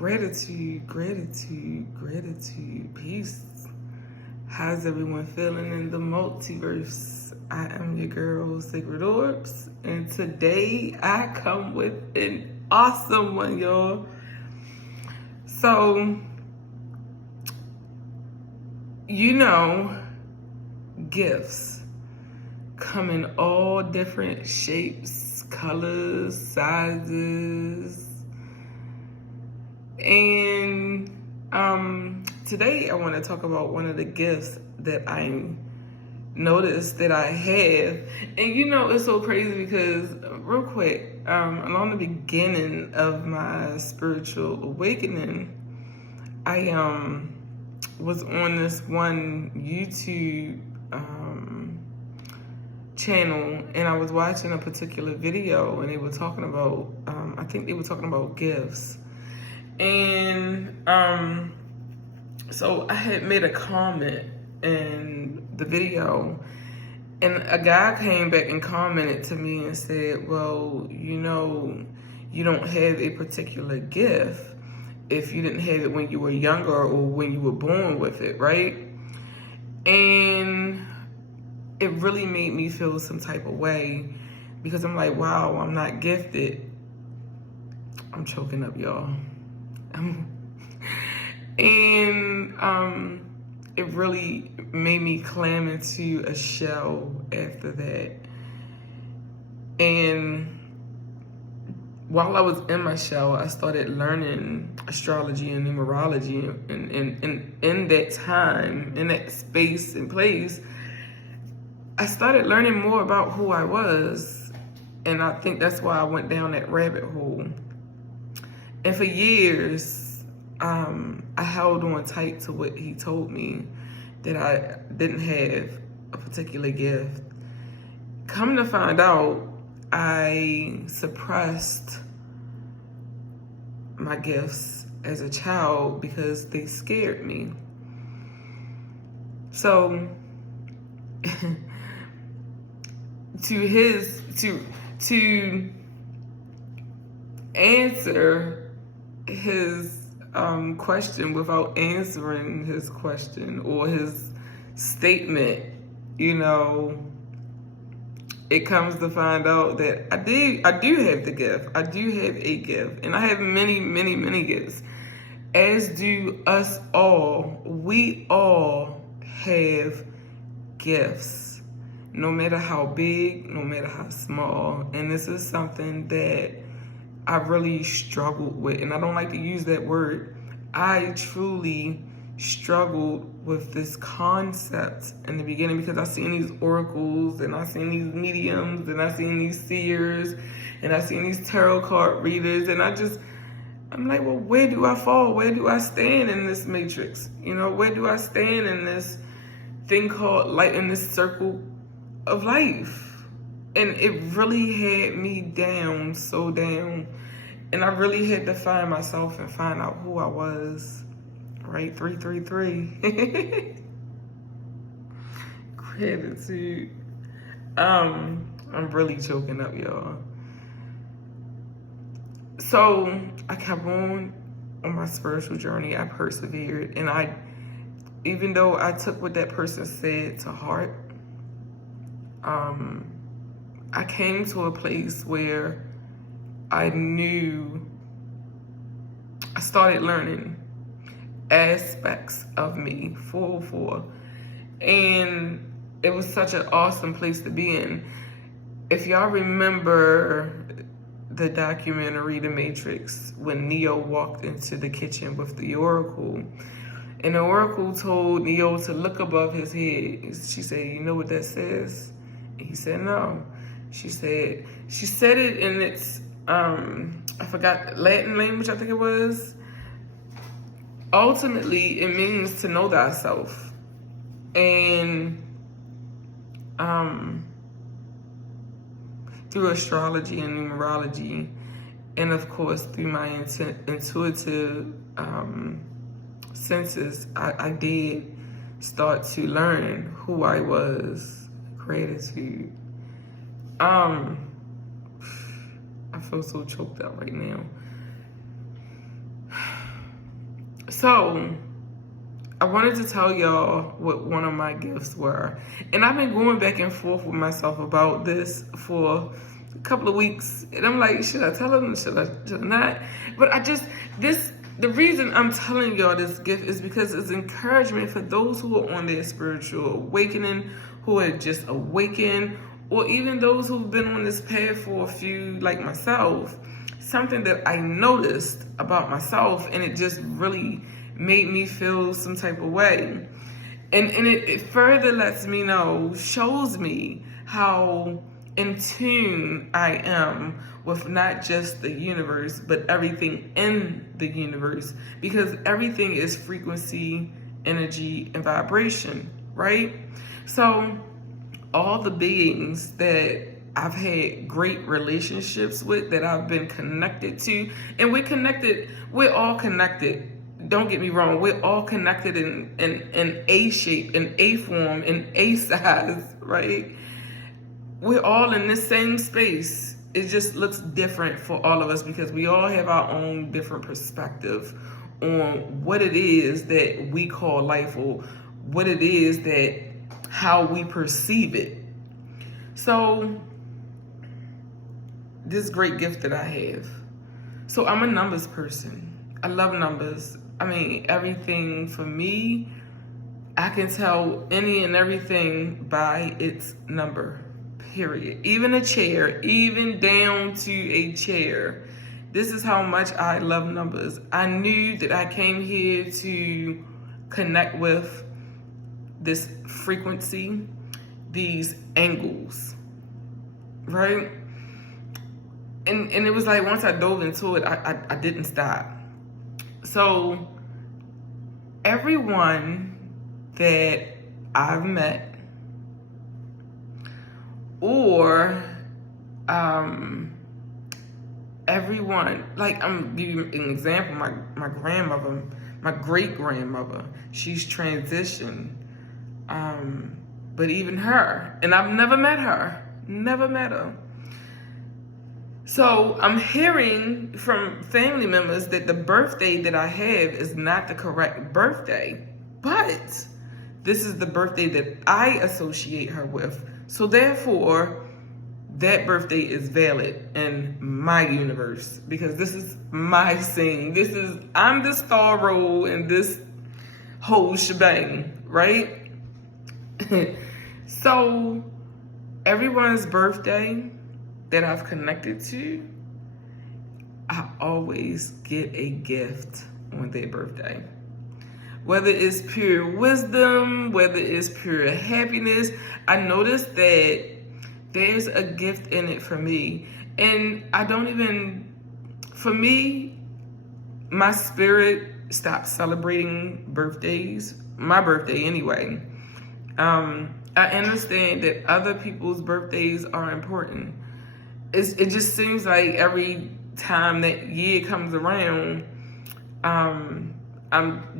Gratitude, gratitude, gratitude, peace. How's everyone feeling in the multiverse? I am your girl, Sacred Orbs, and today I come with an awesome one, y'all. So, gifts come in all different shapes, colors, sizes. And today I want to talk about one of the gifts that I noticed that I have. And it's so crazy because real quick, along the beginning of my spiritual awakening, I was on this one YouTube channel, and I was watching a particular video, and they were talking about I think they were talking about gifts. And so I had made a comment in the video, and a guy came back and commented to me and said, well, you don't have a particular gift if you didn't have it when you were younger or when you were born with it, right? And it really made me feel some type of way, because I'm like, wow, I'm not gifted. I'm choking up, y'all. And it really made me clam into a shell after that. And while I was in my shell, I started learning astrology and numerology. And in that time, in that space and place, I started learning more about who I was. And I think that's why I went down that rabbit hole. And for years, I held on tight to what he told me, that I didn't have a particular gift. Come to find out, I suppressed my gifts as a child because they scared me. So, to answer his question without answering his question or his statement, it comes to find out that I do have the gift. I do have a gift, and I have many, many, many gifts, as do us all. We all have gifts, no matter how big, no matter how small. And this is something that I really struggled with, and I don't like to use that word. I truly struggled with this concept in the beginning, because I seen these oracles, and I seen these mediums, and I seen these seers, and I seen these tarot card readers, and I'm like, well, where do I fall? Where do I stand in this matrix? Where do I stand in this thing called light, in this circle of life? And it really had me down, so down. And I really had to find myself and find out who I was. Right? 333. Gratitude. I'm really choking up, y'all. So I kept on my spiritual journey. I persevered. And even though I took what that person said to heart, I came to a place where I started learning aspects of me, 404. And it was such an awesome place to be in. If y'all remember the documentary, The Matrix, when Neo walked into the kitchen with the Oracle, and the Oracle told Neo to look above his head. She said, you know what that says? And he said, no. She said it in its, I forgot, Latin language, I think it was. Ultimately, it means to know thyself. And through astrology and numerology, and of course through my intuitive senses, I did start to learn who I was. Gratitude. I feel so choked up right now. So I wanted to tell y'all what one of my gifts were. And I've been going back and forth with myself about this for a couple of weeks. And I'm like, should I tell them? Should I not? But the reason I'm telling y'all this gift is because it's encouragement for those who are on their spiritual awakening, who are just awakened, or even those who've been on this path for a few, like myself. Something that I noticed about myself, and it just really made me feel some type of way. And it further lets me know, shows me how in tune I am with not just the universe, but everything in the universe. Because everything is frequency, energy, and vibration, right? So all the beings that I've had great relationships with, that I've been connected to, and we're all connected. Don't get me wrong, we're all connected in A shape, in A form, in A size, right? We're all in this same space. It just looks different for all of us because we all have our own different perspective on what it is that we call life, or what it is that how we perceive it. So this great gift that I have. So I'm a numbers person. I love numbers. I mean, everything for me, I can tell any and everything by its number, period. Even a chair, even down to a chair. This is how much I love numbers. I knew that I came here to connect with this frequency, these angles, right? And it was like, once I dove into it, I didn't stop. So everyone that I've met, or everyone, like, I'm giving you an example, my grandmother, my great grandmother, she's transitioned. But even her, and I've never met her. So I'm hearing from family members that the birthday that I have is not the correct birthday, but this is the birthday that I associate her with. So therefore, that birthday is valid in my universe because this is my scene. I'm the star role in this whole shebang, right? So everyone's birthday that I've connected to, I always get a gift on their birthday. Whether it's pure wisdom, whether it's pure happiness, I noticed that there's a gift in it for me. And for me, my spirit stopped celebrating birthdays, my birthday anyway. I understand that other people's birthdays are important. It just seems like every time that year comes around, I'm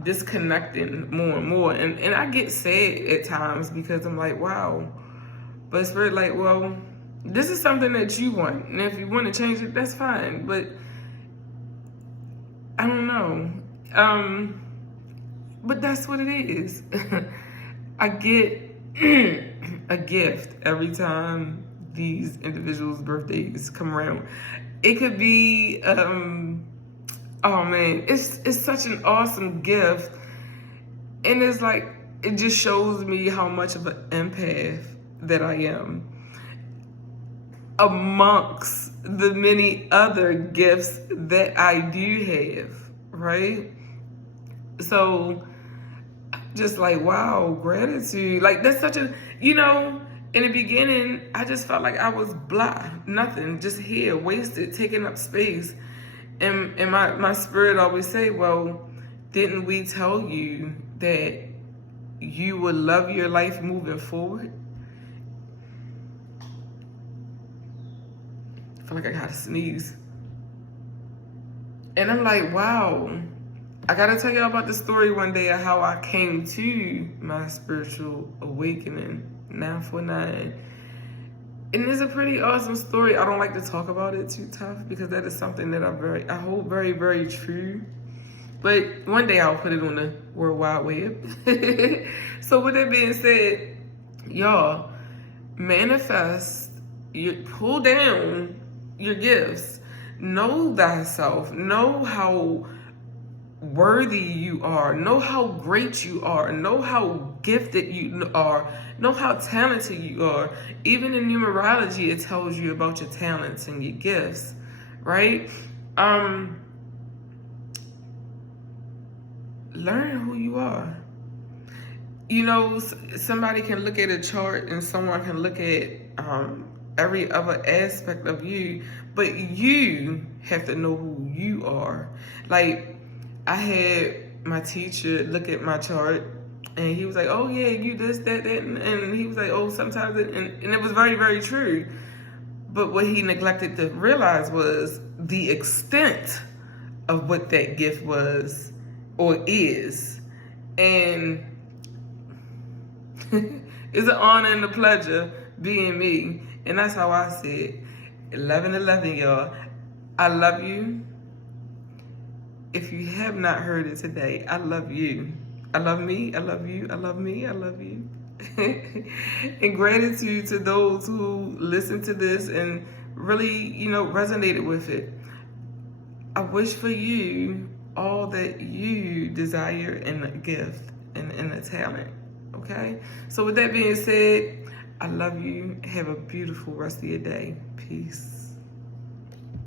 disconnecting more and more. And I get sad at times because I'm like, wow. But Spirit like, well, this is something that you want. And if you want to change it, that's fine. But I don't know. But that's what it is. I get a gift every time these individuals' birthdays come around. It could be, oh man, it's such an awesome gift. And it's like, it just shows me how much of an empath that I am amongst the many other gifts that I do have, right? So just like, wow, gratitude. Like, that's such a, in the beginning, I just felt like I was blah, nothing, just here, wasted, taking up space. And my spirit always say, well, didn't we tell you that you would love your life moving forward? I feel like I gotta sneeze. And I'm like, wow. I gotta tell y'all about the story one day of how I came to my spiritual awakening, 949. And it's a pretty awesome story. I don't like to talk about it too tough because that is something that I hold very, very true. But one day I'll put it on the World Wide Web. So with that being said, y'all, manifest, pull down your gifts. Know thyself. Know how worthy you are. Know how great you are. Know how gifted you are. Know how talented you are. Even in numerology, it tells you about your talents and your gifts, right? Learn who you are. You know, somebody can look at a chart and someone can look at every other aspect of you, but you have to know who you are. Like, I had my teacher look at my chart and he was like, oh yeah, you this, that, and he was like, oh, sometimes and it was very, very true. But what he neglected to realize was the extent of what that gift was or is. And it's an honor and a pleasure being me. And that's how I see it. 11/11, y'all. I love you. If you have not heard it today, I love you. I love me. I love you. I love me. I love you. And gratitude to those who listened to this and really, resonated with it. I wish for you all that you desire in a gift and a talent. Okay? So with that being said, I love you. Have a beautiful rest of your day. Peace.